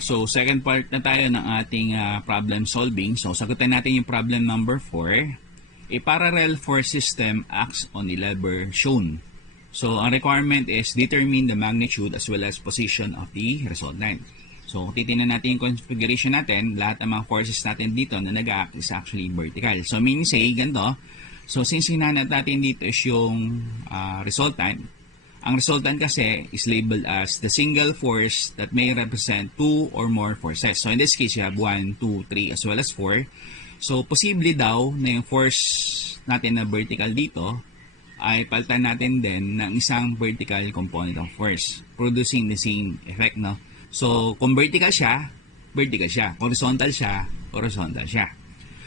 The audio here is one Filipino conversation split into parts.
So second part na tayo ng ating problem solving. So sagutin natin yung problem number 4. A parallel force system acts on the lever shown. So ang requirement is determine the magnitude as well as position of the resultant. So titingnan natin yung configuration natin. Lahat ng mga forces natin dito na nag-act is actually vertical. So meaning say ganito. So since hinanap natin dito is yung resultant. Ang resultant kasi is labeled as the single force that may represent 2 or more forces. So in this case, you have 1, 2, 3 as well as 4. So posible daw na yung force natin na vertical dito ay palitan natin din ng isang vertical component of force, producing the same effect, no? So kung vertical siya, vertical siya. Horizontal siya, horizontal siya.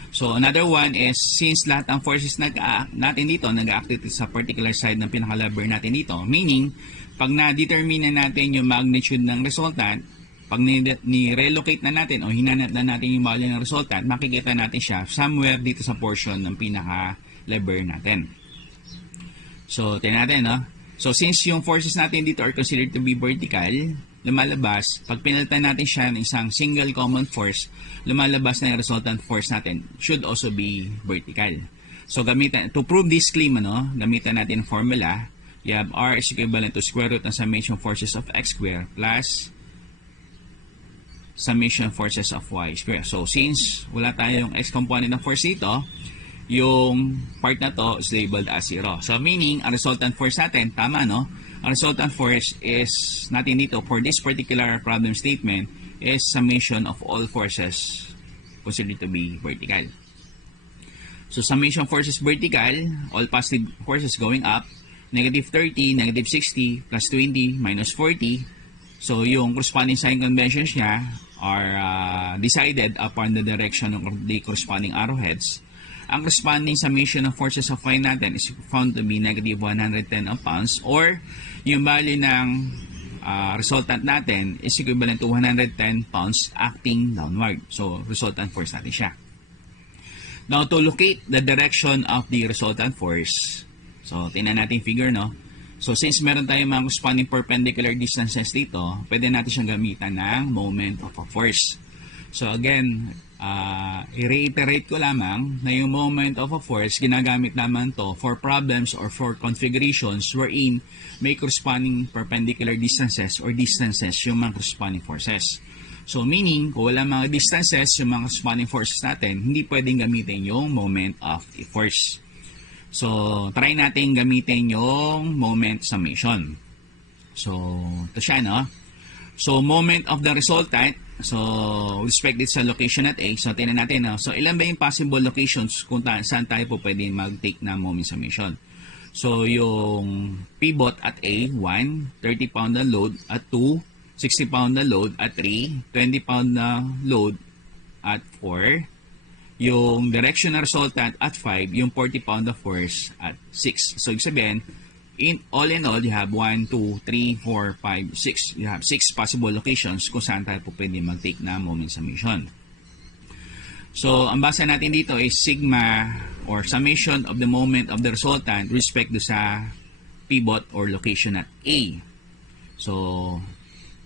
So another one is, since lahat ng forces natin dito nag-act sa particular side ng pinaka-lever natin dito, meaning, pag na-determine na natin yung magnitude ng resultant, pag ni-relocate na natin o hinanap na natin yung value ng resultant, makikita natin siya somewhere dito sa portion ng pinaka-lever natin. So, tingnan natin, no? So, since yung forces natin dito are considered to be vertical, lumalabas, pag pinalitan natin siya ng isang single common force, lumalabas na yung resultant force natin should also be vertical. So, to prove this claim, gamitan natin ang formula. You have R is equivalent to square root ng summation forces of x squared plus summation forces of y squared. So, since wala tayong x component ng force dito, yung part na to is labeled as 0. So, meaning, ang resultant force natin, tama, no? Ang resultant force is natin dito for this particular problem statement is summation of all forces considered to be vertical. So summation forces vertical, all positive forces going up, negative 30, negative 60, plus 20, minus 40. So yung corresponding sign conventions niya are decided upon the direction of the corresponding arrowheads. Ang corresponding summation of forces of y natin is found to be negative 110 pounds, or yung value ng resultant natin is equivalent to 110 pounds acting downward. So, resultant force natin siya. Now, to locate the direction of the resultant force, so, tingnan natin figure, no? So, since meron tayong mga corresponding perpendicular distances dito, pwede natin siyang gamitan ng moment of a force. So, again, i-reiterate ko lamang na yung moment of a force, ginagamit naman to for problems or for configurations wherein may corresponding perpendicular distances or distances yung mga corresponding forces. So meaning, kung wala mga distances yung mga corresponding forces natin, hindi pwedeng gamitin yung moment of a force. So try natin gamitin yung moment summation. So ito siya, no? So moment of the resultant, so respect it sa location at A. So tingnan natin, no? So ilan ba yung possible locations kung saan tayo po pwede mag-take na moment summation? So yung pivot at A, 1, 30 pound na load at 2, 60 pound na load at 3, 20 pound na load at 4, yung direction na resultant at 5, yung 40 pound na force at 6. So ibig sabihin, in all, you have 1, 2, 3, 4, 5, 6. You have 6 possible locations kung saan tayo po pwede mag-take na moment summation. So, ang basa natin dito is sigma or summation of the moment of the resultant respect do sa pivot or location at A. So,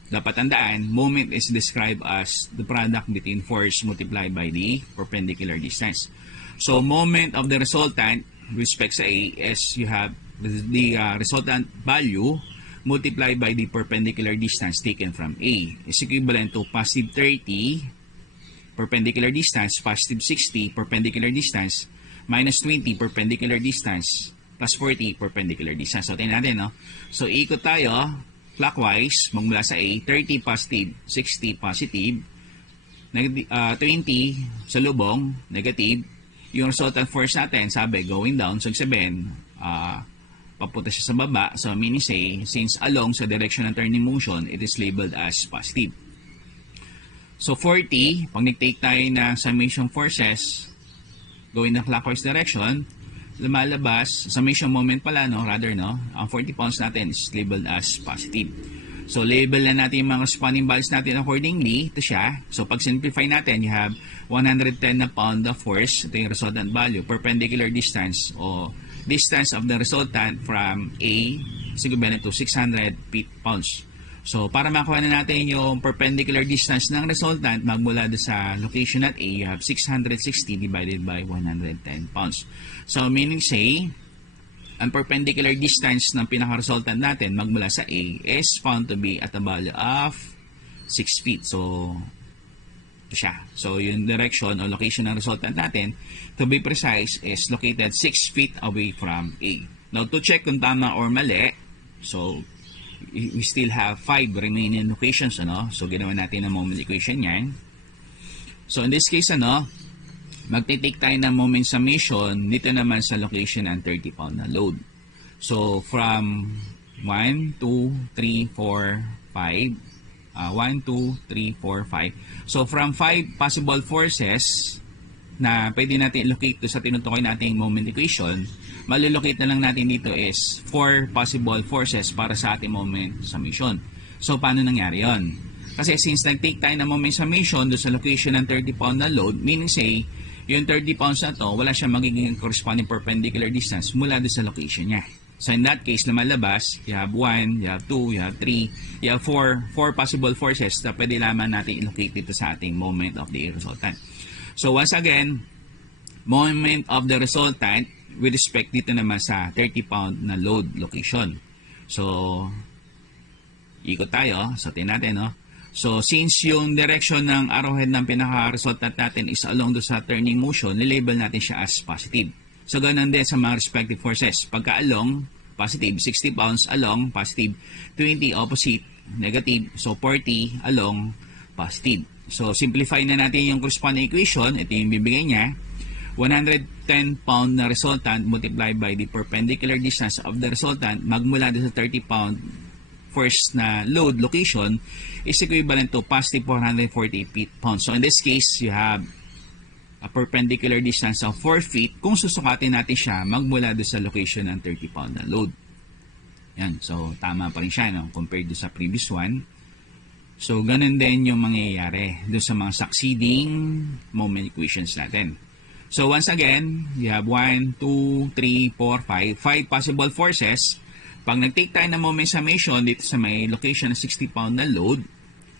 dapat tandaan, moment is described as the product between force multiplied by the perpendicular distance. So, moment of the resultant respect sa A is you have the resultant value multiplied by the perpendicular distance taken from A is equivalent to positive 30 perpendicular distance, positive 60 perpendicular distance, minus 20 perpendicular distance, plus 40 perpendicular distance. So, tingnan natin, no? So, ikot tayo clockwise, magmula sa A, 30 positive, 60 positive, 20 sa lubong, negative. Yung resultant force natin, sabi, going down. So, sabihin, papunta siya sa baba. So, meaning say, since along sa direction ng turning motion, it is labeled as positive. So, 40, pag nag-take tayo na summation forces going na clockwise direction, lumalabas, summation moment pala, no? Rather, no? Ang 40 pounds natin is labeled as positive. So, label na natin yung mga corresponding values natin accordingly. Ito siya. So, pag simplify natin, you have 110 na pound of force. Ito yung resultant value. Perpendicular distance o distance of the resultant from A is equivalent to 600 pounds. So, para makuha na natin yung perpendicular distance ng resultant magmula do sa location at A, you have 660 divided by 110 pounds. So, meaning say, ang perpendicular distance ng pinaka-resultant natin magmula sa A is found to be at a value of 6 feet. So, ito siya. So, yung direction o location ng resultant natin, to be precise, is located 6 feet away from A. Now, to check kung tama or mali, so, we still have 5 remaining locations, ano? So, ginawa natin ang moment equation yan. So, in this case, ano, magtitake tayo ng moment summation dito naman sa location ng 30 pound na load. So, from 1, 2, 3, 4, 5. 1, 2, 3, 4, 5. So, from 5 possible forces na pwede natin locate to sa tinutukoy nating moment equation, malulocate na lang natin dito is 4 possible forces para sa ating moment summation. So, paano nangyari yon? Kasi since nag-take tayo ng moment summation doon sa location ng 30 pound na load, meaning say, yung 30 pounds na to, wala siyang magiging corresponding perpendicular distance mula doon sa location niya. So, in that case, lumalabas, you have 1, you have 2, you have 3, you have 4 possible forces na pwede lamang natin i-locate dito sa ating moment of the resultant. So, once again, moment of the resultant with respect dito naman sa 30 pound na load location. So, ikot tayo. So, tingnan natin, no? So, since yung direction ng arrowhead ng pinaka-resultant natin is along do sa turning motion, nilabel natin siya as positive. So, ganun din sa mga respective forces. Pagka along, positive, 60 pounds, along, positive, 20, opposite, negative, so 40, along, positive. So, simplify na natin yung corresponding equation. Ito yung bibigay niya. 110 pound na resultant multiplied by the perpendicular distance of the resultant magmula sa 30 pound first na load location is equivalent to positive 440 pounds. So, in this case, you have a perpendicular distance of 4 feet kung susukatin natin siya magmula doon sa location ng 30 pound na load. Yan. So, tama pa rin siya, no? Compared doon sa previous one. So, ganun din yung mangyayari doon sa mga succeeding moment equations natin. So, once again, you have 1, 2, 3, 4, 5. 5 possible forces. Pag nag-take tayo ng moment summation dito sa may location ng 60 pound na load,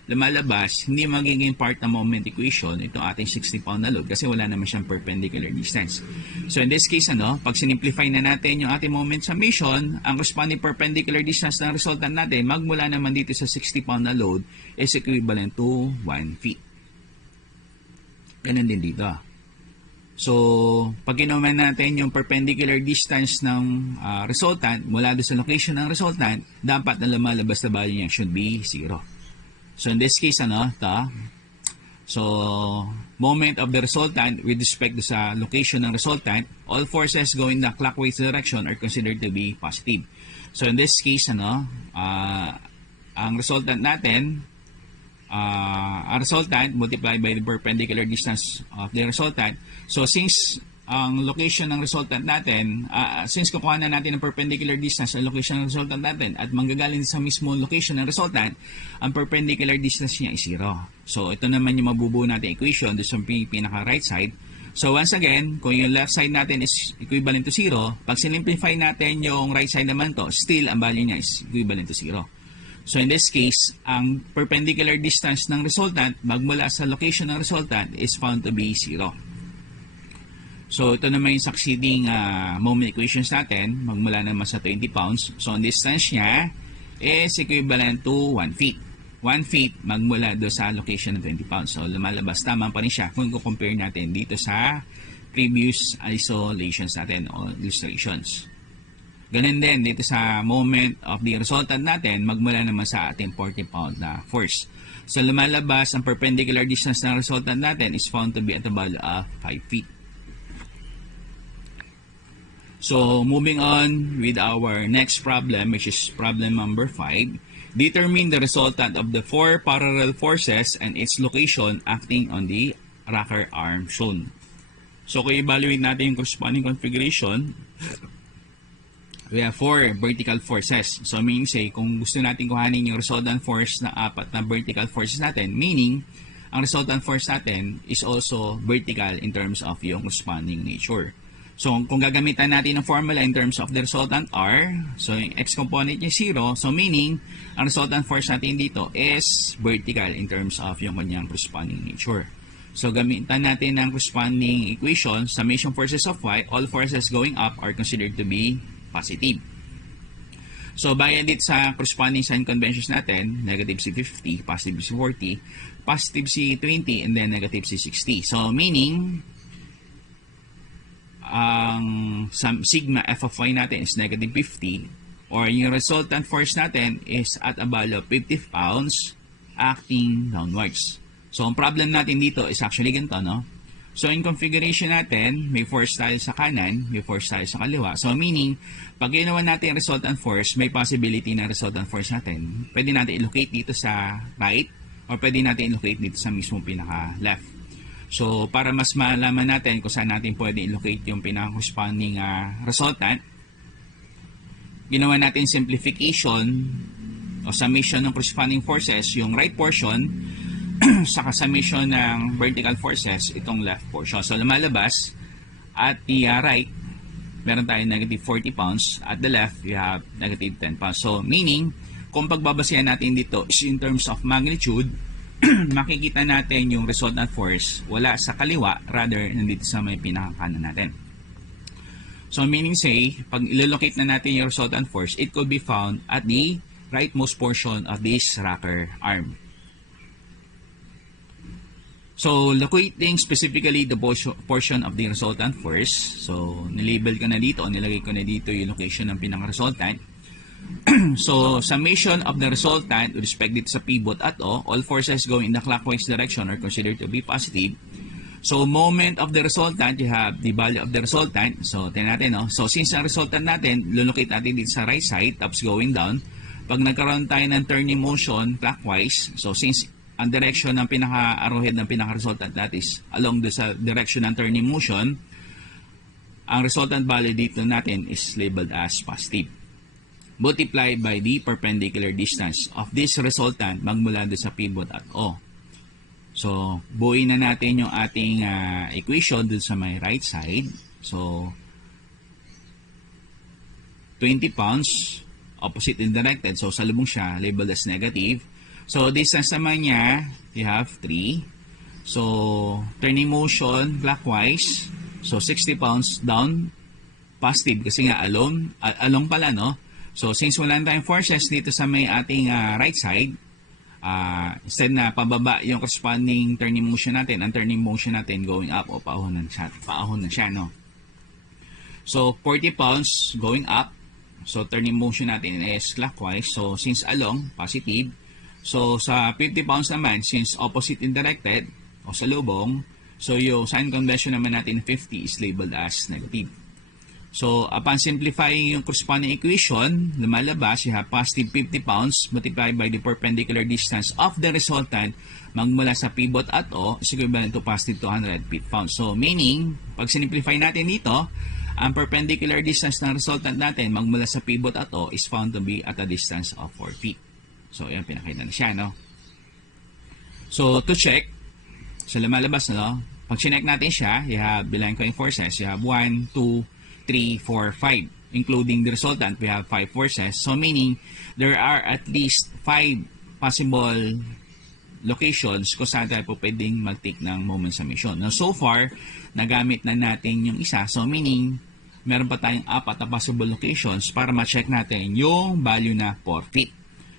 lumalabas, hindi magiging part ng moment equation itong ating 60 pound na load kasi wala naman siyang perpendicular distance. So in this case, ano, pag sinimplify na natin yung ating moment summation, ang corresponding perpendicular distance ng resultant natin magmula naman dito sa 60 pound na load is equivalent to 1 feet. Ganun din dito. So, pag kinuman natin yung perpendicular distance ng resultant mula doon sa location ng resultant, dapat na lumalabas na value niya should be 0. So, in this case, ano, so, moment of the resultant with respect to sa location ng resultant, all forces going the clockwise direction are considered to be positive. So, in this case, ano, ang resultant natin, ang resultant multiplied by the perpendicular distance of the resultant. So, since ang location ng resultant natin, since kukuha na natin ang perpendicular distance ang location ng resultant natin at manggagaling sa mismo location ng resultant, ang perpendicular distance niya is 0. So, ito naman yung mabubuo natin equation doon sa pinaka-right side. So, once again, kung yung left side natin is equivalent to 0, pag sinimplify natin yung right side naman to, still, ang value niya is equivalent to 0. So, in this case, ang perpendicular distance ng resultant magmula sa location ng resultant is found to be 0. So, ito naman yung succeeding moment equations natin, magmula naman sa 20 pounds. So, ang distance niya is equivalent to 1 feet. 1 feet magmula do sa location ng 20 pounds. So, lumalabas tama pa rin siya kung compare natin dito sa previous isolations natin o illustrations. Ganun din dito sa moment of the resultant natin, magmula naman sa ating 40 pound na force. So, lumalabas ang perpendicular distance ng resultant natin is found to be at a value of 5 feet. So, moving on with our next problem, which is problem number 5. Determine the resultant of the 4 parallel forces and its location acting on the rocker arm shown. So, kung i-evaluate natin yung corresponding configuration, we have 4 vertical forces. So, meaning say, kung gusto natin kuhanin yung resultant force na 4 na vertical forces natin, meaning, ang resultant force natin is also vertical in terms of yung corresponding nature. So, kung gagamitan natin ng formula in terms of the resultant R, so yung x component niya 0, so meaning, ang resultant force natin dito is vertical in terms of yung kanyang corresponding nature. So, gamitan natin ng corresponding equation, summation forces of y, all forces going up are considered to be positive. So, bayan dito sa corresponding sign conventions natin, negative C 50, positive C 40, positive C 20, and then negative C 60. So, meaning, ang sigma f of y natin is negative 50, or yung resultant force natin is at a value of 50 pounds acting downwards. So, ang problem natin dito is actually ganito, no? So, in configuration natin, may force tayo sa kanan, may force tayo sa kaliwa. So, meaning, pag ginawa natin yung resultant force, may possibility na resultant force natin. Pwede natin i-locate dito sa right, or pwede natin i-locate dito sa mismo pinaka-left. So, para mas malaman natin kung saan natin pwede i-locate yung pinaka-corresponding resultant, ginawa natin simplification o summation ng corresponding forces, yung right portion, saka summation ng vertical forces, itong left portion. So, lumalabas at the right, meron tayong negative 40 pounds. At the left, we have negative 10 pounds. So, meaning, kung pagbabasihan natin dito is in terms of magnitude, makikita natin yung resultant force wala sa kaliwa, rather nandito sa may pinakakanan natin. So meaning say, pag ilolocate na natin yung resultant force, it could be found at the rightmost portion of this rocker arm. So locating specifically the portion of the resultant force, so nilabel ko na dito, nilagay ko na dito yung location ng pinaka-resultant. So, summation of the resultant with respect dito sa pivot at O, all forces going in the clockwise direction are considered to be positive. So, moment of the resultant, you have the value of the resultant. So, tingnan natin, no? So, since ang resultant natin, lulocate natin dito sa right side, tapos going down. Pag nagkaroon tayo ng turning motion clockwise, so since ang direction ng pinaka-arrowhead ng pinaka-resultant natin is along the direction ng turning motion, ang resultant value dito natin is labeled as positive, multiplied by the perpendicular distance of this resultant magmula doon sa pivot at O. So, buuin na natin yung ating equation doon sa may right side. So, 20 pounds, opposite and directed. So, salubong siya, labeled as negative. So, distance naman niya, you have 3. So, turning motion clockwise. So, 60 pounds down, positive. Kasi nga, along pala, no? So, since wala tayong forces dito sa may ating right side, instead na pababa yung corresponding turning motion natin, ang turning motion natin going up o paahon na siya, no? So, 40 pounds going up. So, turning motion natin is clockwise. So, since along, positive. So, sa 50 pounds naman, since opposite in directed o salubong, so yung sign convention naman natin 50 is labeled as negative. So, upon simplifying yung corresponding equation, lumalabas, you have positive 50 pounds multiplied by the perpendicular distance of the resultant magmula sa pivot at O is equivalent to positive 200 pounds. So, meaning, pag sinimplify natin dito, ang perpendicular distance ng resultant natin magmula sa pivot at O is found to be at a distance of 4 feet. So, yan, pinakita na siya, no? So, to check, so lumalabas, no? Pag sinek natin siya, you have bilang ko yung forces, you have 1, 2, 3, 4, 5. Including the resultant, we have 5 forces. So, meaning, there are at least 5 possible locations kung saan tayo po pwedeng mag-take ng moment summation. Now, so far, nagamit na natin yung isa. So, meaning, meron pa tayong 4 na possible locations para ma-check natin yung value na 4 feet.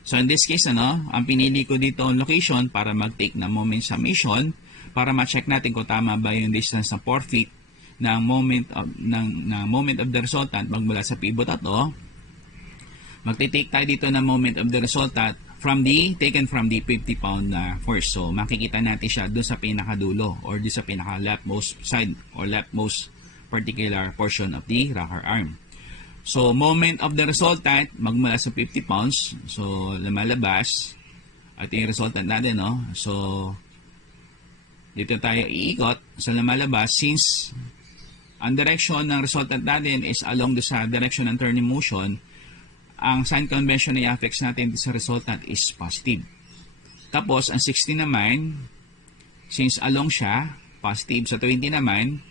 So, in this case, ang pinili ko dito ang location para mag-take ng moment summation para ma-check natin kung tama ba yung distance na 4 feet ng moment of the resultant magmula sa pivot at O. Magti-take tayo dito ng moment of the resultant taken from the 50 pound force. So, makikita natin siya doon sa pinakadulo or doon sa pinaka-leftmost side or leftmost particular portion of the rocker arm. So, moment of the resultant magmula sa 50 pounds. So, lumalabas. At yung resultant natin, no? So, dito tayo iikot. So, lumalabas since ang direction ng resultant natin is along sa direction ng turning motion, ang sign convention na i-affix natin sa resultant is positive. Tapos, ang 60 naman, since along siya, positive. Sa 20 naman,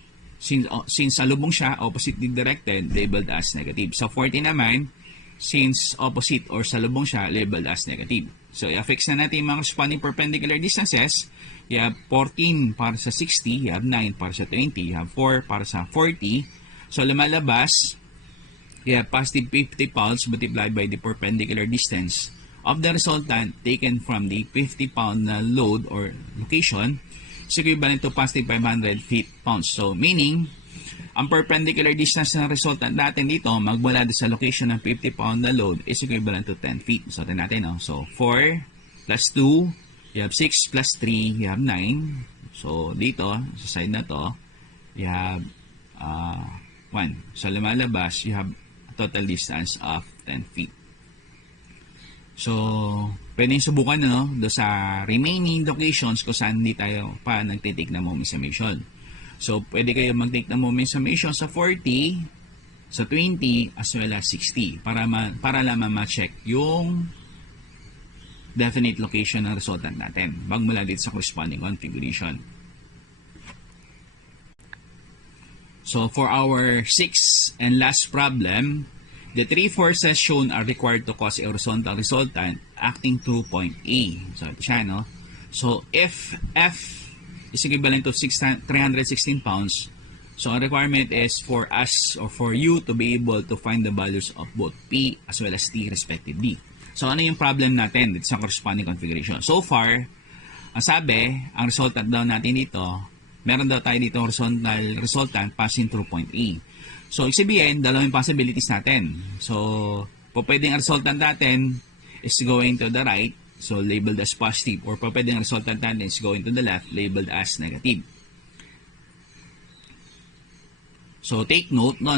Since salubong siya, oppositely directed, labeled as negative. Sa 40 naman, since opposite or salubong siya, labeled as negative. So, i-affix na natin yung mga corresponding perpendicular distances. You have 14 para sa 60, you have 9 para sa 20, you have 4 para sa 40. So, lumalabas, you have positive 50 pounds multiplied by the perpendicular distance of the resultant taken from the 50 pound na load or location is equivalent to positive 500 pounds. So, meaning, ang perpendicular distance ng resultant natin dito, magmula sa location ng 50 pound na load is equivalent to 10 feet. So, tingnan natin, no? So, 4 plus 2, you have 6 plus 3, you have 9. So, dito, sa side na to, you have 1. So, lumalabas, you have a total distance of 10 feet. So, pwedeng subukan do sa remaining locations kung saan hindi tayo pa nagtitake ng moment summation. So, pwede kayo mag-take ng moment summation sa 40, sa 20, as well as 60 para lamang ma-check yung definite location ng resultant natin magmula dito sa corresponding configuration. So, for our 6th and last problem, the three forces shown are required to cause a horizontal resultant acting through point A. So, ito siya, no? So, if F is equivalent to 316 pounds, so, ang requirement is for us or for you to be able to find the values of both P as well as T respectively. So, ano yung problem natin dito sa corresponding configuration? So far, ang sabi, ang resultant daw natin dito, meron daw tayo dito horizontal resultant passing through point A. So, ibig sabihin, dalawang possibilities natin. So, pwedeng resultant natin is going to the right, so labeled as positive, or pwedeng resultant natin is going to the left, labeled as negative. So, take note, no?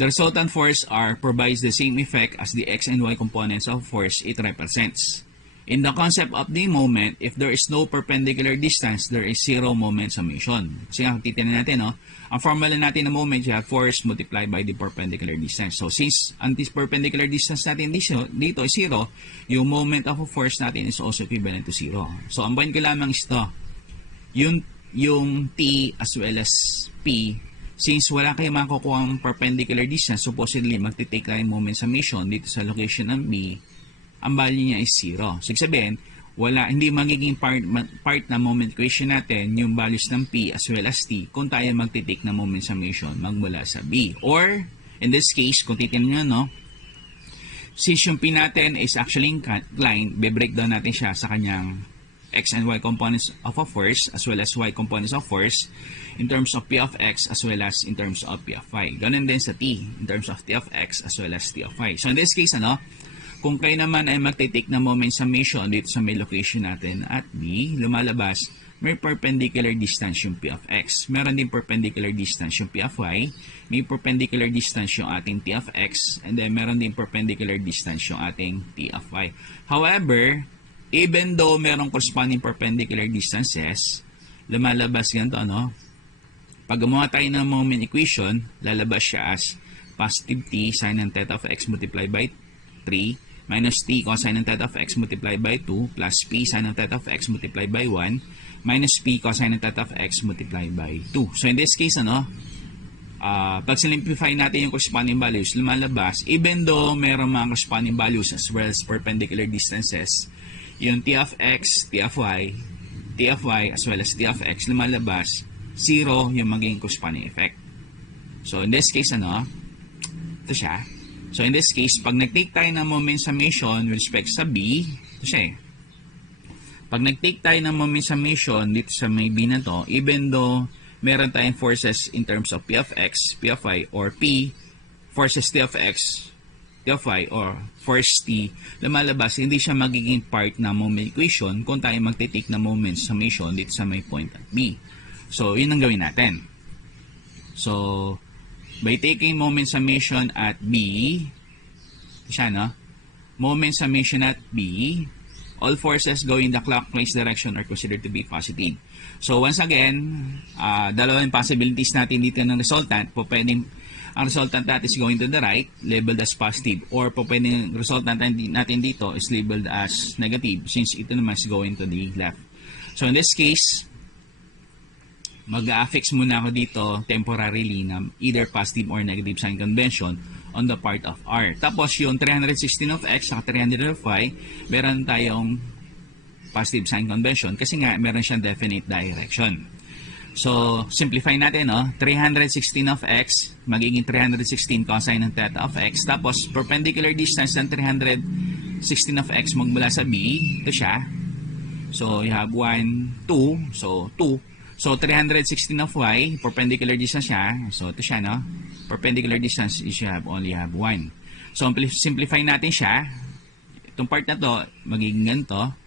The resultant force R provides the same effect as the X and Y components of force it represents. In the concept of the moment, if there is no perpendicular distance, there is zero moment summation. Kasi nga, titignan natin, no? Ang formula natin ng moment, you have force multiplied by the perpendicular distance. So, since ang perpendicular distance natin dito is zero, yung moment of a force natin is also equivalent to zero. So, ang point ko lamang is ito. Yung T as well as P, since wala kayo makukuha ang perpendicular distance, supposedly, magtitake tayo moment summation dito sa location ng B, ang value niya is 0. So, sabihin, hindi magiging part na moment equation natin yung values ng P as well as T kung tayo magtitake na moment summation magmula sa B. Or, in this case, kung titignan nyo, since yung P natin is actually inclined, be-breakdown natin siya sa kanyang X and Y components of a force as well as Y components of force in terms of P of X as well as in terms of P of Y. Ganun din sa T in terms of T of X as well as T of Y. So, in this case, kung kayo naman ay magtitake na moment summation dito sa may location natin at B, lumalabas, may perpendicular distance yung P of X. Meron din perpendicular distance yung P of Y. May perpendicular distance yung ating T of X. And then, meron din perpendicular distance yung ating T of Y. However, even though merong corresponding perpendicular distances, lumalabas ganito, Pag gumawa tayo ng moment equation, lalabas siya as positive T sin ng theta of X multiplied by 3 minus T cosine ng theta of X multiplied by 2 plus P sin ng theta of X multiplied by 1 minus P cosine ng theta of X multiplied by 2. So, in this case, pag simplify natin yung corresponding values, lumalabas, even though meron mga corresponding values as well as perpendicular distances, yung T of X, T of Y as well as T of X, lumalabas, 0 yung magiging corresponding effect. So, in this case, ito siya. So, in this case, pag nag-take tayo ng moment summation with respect sa B, ito siya eh. Pag nag-take tayo ng moment summation dito sa may B na to, even though meron tayong forces in terms of P of X, P of Y, or P, forces T of X, T of Y, or force T, lumalabas, hindi siya magiging part na moment equation kung tayo mag-take ng moment summation dito sa may point at B. So, yun ang gawin natin. So, by taking moment summation at B, siya, moment summation at B, all forces going the clockwise direction are considered to be positive. So, once again, dalawang possibilities natin dito ng resultant. Pwedeng ang resultant natin is going to the right, labeled as positive, or pwedeng resultant natin dito is labeled as negative, since ito naman is going to the left. So, in this case, mag-affix muna ako dito temporarily na either positive or negative sign convention on the part of R. Tapos yung 316 of x at 300 of y, meron tayong positive sign convention kasi nga meron siyang definite direction. So, simplify natin, no? 316 of x, magiging 316 cosine ng theta of x. Tapos, perpendicular distance ng 316 of x magmula sa B, ito siya. So, you have 1, 2. So, 2. So, 316 of y, perpendicular distance siya. So, ito siya, no? Perpendicular distance is you only have 1. So, simplify natin siya. Itong part na to, magiging ganito.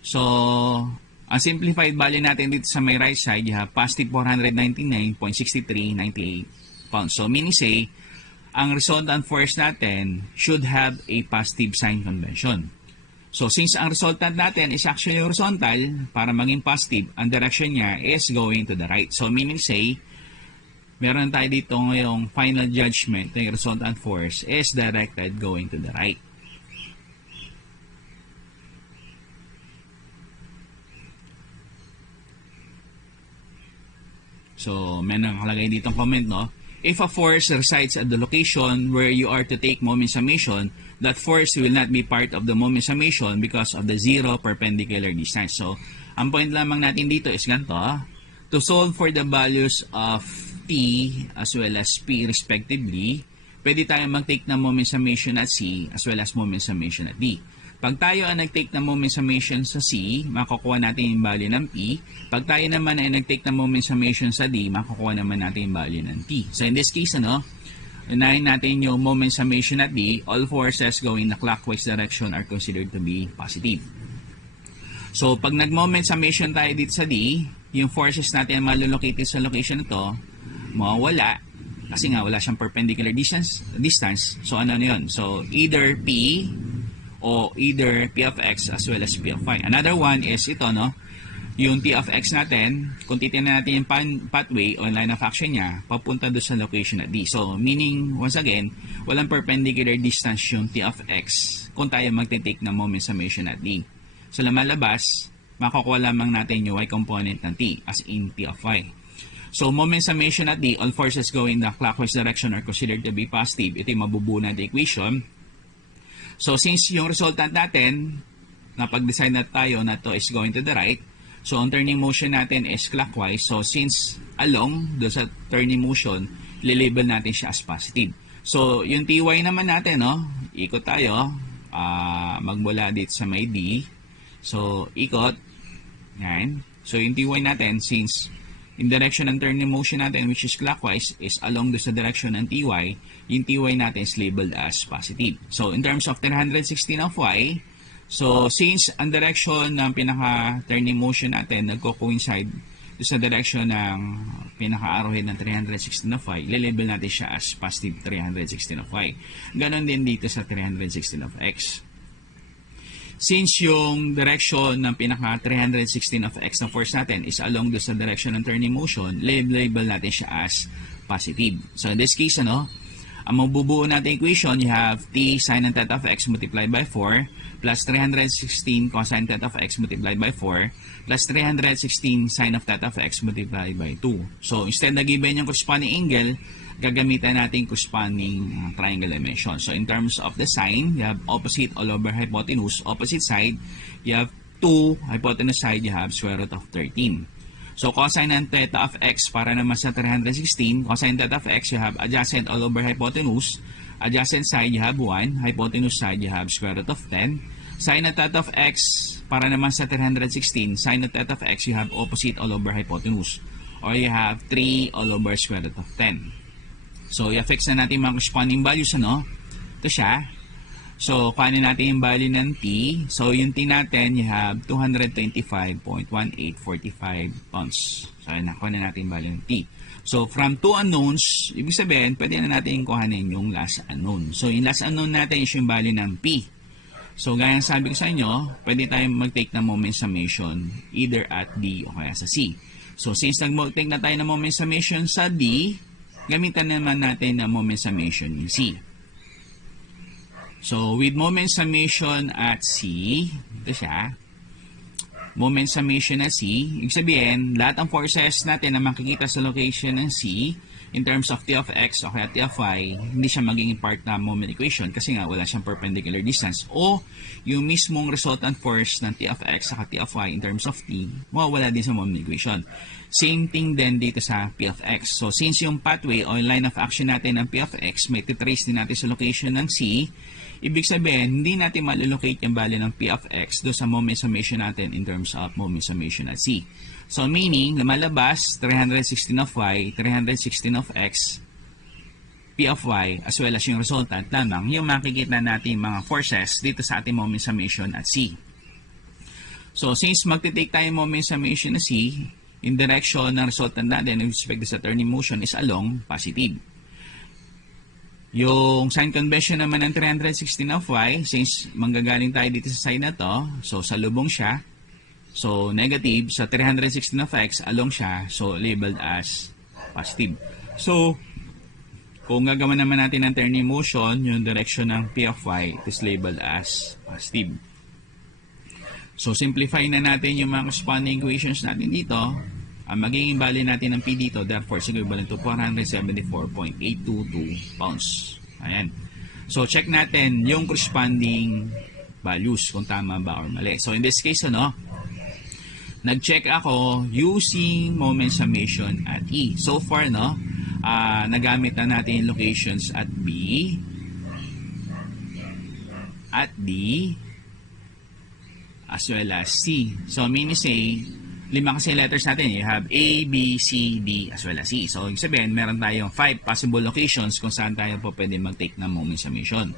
So, ang simplified value natin dito sa may right side, you have positive 499.6398 pounds. So, meaning say, ang resultant force natin should have a positive sign convention. So, since ang resultant natin is actually horizontal, para maging positive, ang direction niya is going to the right. So, meaning say, meron tayo dito ngayong final judgment ng resultant force is directed going to the right. So, may nakalagay ditong comment, no? If a force resides at the location where you are to take moment summation, that force will not be part of the moment summation because of the zero perpendicular distance. So, ang point lamang natin dito is ganito, to solve for the values of t as well as p respectively, pwede tayong mag-take ng moment summation at c as well as moment summation at d. Pag tayo ang nag-take ng moment summation sa C, makukuha natin yung value ng P. Pag tayo naman ay nag-take ng moment summation sa D, makukuha naman natin yung value ng T. So in this case, unahin natin yung moment summation at D. All forces going in the clockwise direction are considered to be positive. So pag nag-moment summation tayo dito sa D, yung forces natin malolocated sa location na to, mawawala. Kasi nga wala siyang perpendicular distance. So ano yun? So either P o either P of X as well as P of Y. Another one is ito, yung T of X natin, kung titignan natin yung pathway o line of action niya, papunta doon sa location na D. So, meaning, once again, walang perpendicular distance yung T of X kung tayo magte-take ng moment summation at D. So, lumalabas, makukuha lamang natin yung Y component ng T as in T of Y. So, moment summation at D, all forces going in the clockwise direction are considered to be positive. Ito yung mabubuo na the equation. So, since yung resultant natin, napag-decide na tayo na to is going to the right, so, ang turning motion natin is clockwise. So, since along, doon sa turning motion, lilabel natin siya as positive. So, yung TY naman natin, ikot tayo, magmula dito sa may D. So, ikot. Yan. So, yung TY natin, since in direction ng turning motion natin, which is clockwise, is along doon sa direction ng TY, yung TY natin is labeled as positive. So, in terms of 316 of Y, so, since ang direction ng pinaka-turning motion natin nagko-coincide sa direction ng pinaka-arrowhead ng 316 of Y, ililabel natin siya as positive 316 of Y. Ganon din dito sa 316 of X. Since yung direction ng pinaka-316 of X na force natin is along doon sa direction ng turning motion, label natin siya as positive. So, in this case, ang mabubuo natin equation, you have t sine ng theta of x multiplied by 4 plus 316 cosine theta of x multiplied by 4 plus 316 sine of theta of x multiplied by 2. So, instead na given yung corresponding angle, gagamitan natin corresponding triangle dimension. So, in terms of the sine, you have opposite all over hypotenuse. Opposite side, you have 2. Hypotenuse side, you have square root of 13. So, cosine ng theta of x para naman sa 316. Cosine theta of x, you have adjacent all over hypotenuse. Adjacent side, you have 1. Hypotenuse side, you have square root of 10. Sine ng theta of x para naman sa 316. Sine ng theta of x, you have opposite all over hypotenuse. Or you have 3 all over square root of 10. So, i-affix na natin mga corresponding values, Ito siya. So, kuhanin natin yung value ng T. So, yung T natin, you have 225.1845 pounds. So, nakuha na natin yung value ng T. So, from two unknowns, ibig sabihin, pwede na natin kuhanin yung last unknown. So, yung last unknown natin is yung value ng P. So, gaya ng sabi ko sa inyo, pwede tayong mag-take ng moment summation either at D o kaya sa C. So, since nag-take na tayo ng moment summation sa D, gamitan naman natin ng moment summation in C. So, with moment summation at C, ito siya. moment summation na C, ibig sabihin, lahat ng forces natin na makikita sa location ng C, in terms of T of X o kaya T of Y, hindi siya magiging part na moment equation kasi nga wala siyang perpendicular distance. O yung mismong resultant force ng T of X saka T of Y in terms of T, mawawala din sa moment equation. Same thing din dito sa P of X. So since yung pathway o line of action natin ng P of X, may titrace din natin sa location ng C, ibig sabihin, hindi natin malilocate yung value ng P of X do sa moment summation natin in terms of moment summation at C. So meaning, lumalabas 316 of Y, 316 of X, P of Y, as well as yung resultant lamang yung makikita natin mga forces dito sa ating moment summation at C. So since magtitake tayo moment summation at C, in direction ng resultant natin with respect sa turning motion is along positive. Yung sign convention naman ng 316 of Y, since manggagaling tayo dito sa side na to, so salubong siya, so negative, sa 316 of X, along siya, so labeled as positive. So, kung gagawa naman natin ng turning motion, yung direction ng P of Y, it is labeled as positive. So, simplify na natin yung mga corresponding equations natin dito. Ang magiging value natin ng P dito, therefore, is equivalent to 474.822 pounds. Ayan. So, check natin yung corresponding values, kung tama ba or mali. So, in this case, nag-check ako using moment summation at E. So far, nagamit na natin yung locations at B, at D, as well as C. So, meaning say, 5 kasi letters natin. You have A, B, C, D, as well as E. So, ibig sabihin, meron tayong 5 possible locations kung saan tayo po pwede mag-take ng moment summation.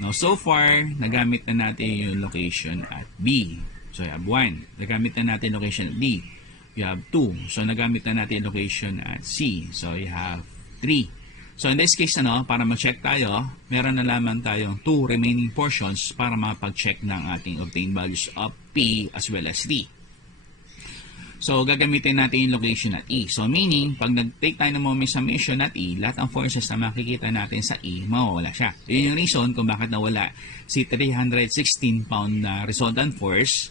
Now, so far, nagamit na natin yung location at B. So, you have 1. Nagamit na natin location at D. You have 2. So, nagamit na natin location at C. So, you have 3. So, in this case, para mag-check tayo, meron na lamang tayong 2 remaining portions para makapag-check ng ating obtained values of P as well as D. So, gagamitin natin yung location at E. So, meaning, pag nag-take tayo ng moment summation at E, lahat ng forces na makikita natin sa E, mawawala siya. Yun yung reason kung bakit nawala si 316 pound na resultant force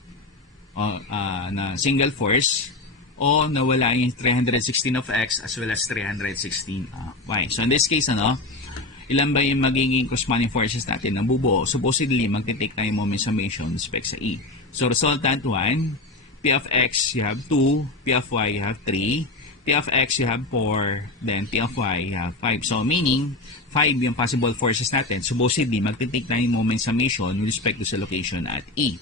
na single force o nawala yung 316 of X as well as 316 of Y. So in this case, ilan ba yung magiging corresponding forces natin na bubuo? Supposedly, magte-take tayo moment summation respect sa E. So resultant 1, P of X, you have 2, P of Y, you have 3, P of X, you have 4, then P of Y, you have 5. So meaning, 5 yung possible forces natin. Supposedly, magte-take tayo moment summation with respect to sa location at E.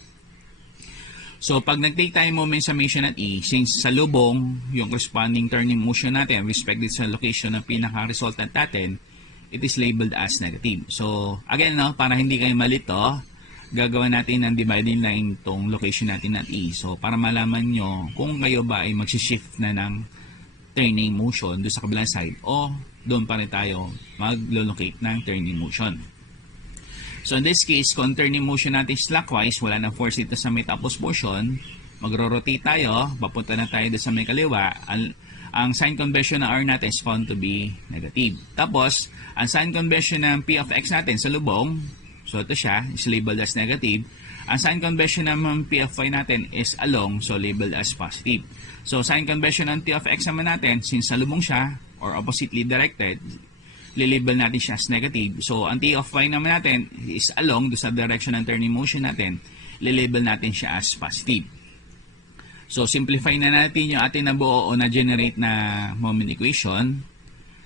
So, pag nag-take tayo moment summation at E, since sa lubong, yung corresponding turning motion natin respected sa location ng pinaka-resultant natin, it is labeled as negative. So, again, para hindi kayo malito, gagawa natin ng dividing line itong location natin at E. So, para malaman nyo kung kayo ba ay mag-shift na ng turning motion doon sa kabilang side o doon pa rin tayo mag-locate ng turning motion. So in this case, kung turning motion natin is clockwise, wala nang force dito sa may tapos portion, magro-rotate tayo, papunta na tayo dito sa may kaliwa, ang sign convention ng R natin is found to be negative. Tapos, ang sign convention ng P of X natin sa lubong, so ito siya, is labeled as negative. Ang sign convention ng P of Y natin is along, so labeled as positive. So sign convention ng T of X naman natin, since sa lubong siya, or oppositely directed, lilabel natin siya as negative. So, ang T of Y naman natin is along do sa direction ng turning motion natin, lilabel natin siya as positive. So, simplify na natin yung ating nabuo o na-generate na moment equation.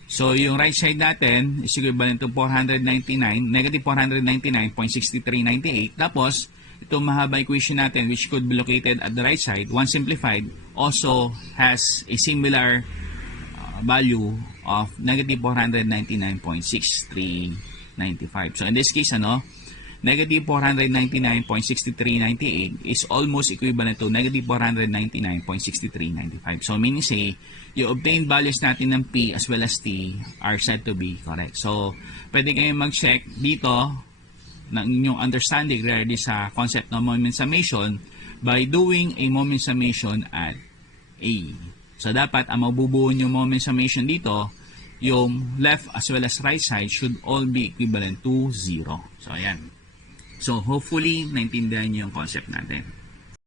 So, yung right side natin is equivalent to 499, negative 499.6398. Tapos, itong mahaba equation natin which could be located at the right side, once simplified, also has a similar value of negative 499.6395. So in this case, negative 499.6398 is almost equivalent to negative 499.6395. So meaning say, yung obtained values natin ng P as well as T are said to be correct. So pwede kayong mag-check dito ng inyong understanding regarding sa concept ng moment summation by doing a moment summation at A. So, dapat ang mabubuo nyo moment summation dito, yung left as well as right side should all be equivalent to 0. So, ayan. So, hopefully, naintindihan nyo yung concept natin.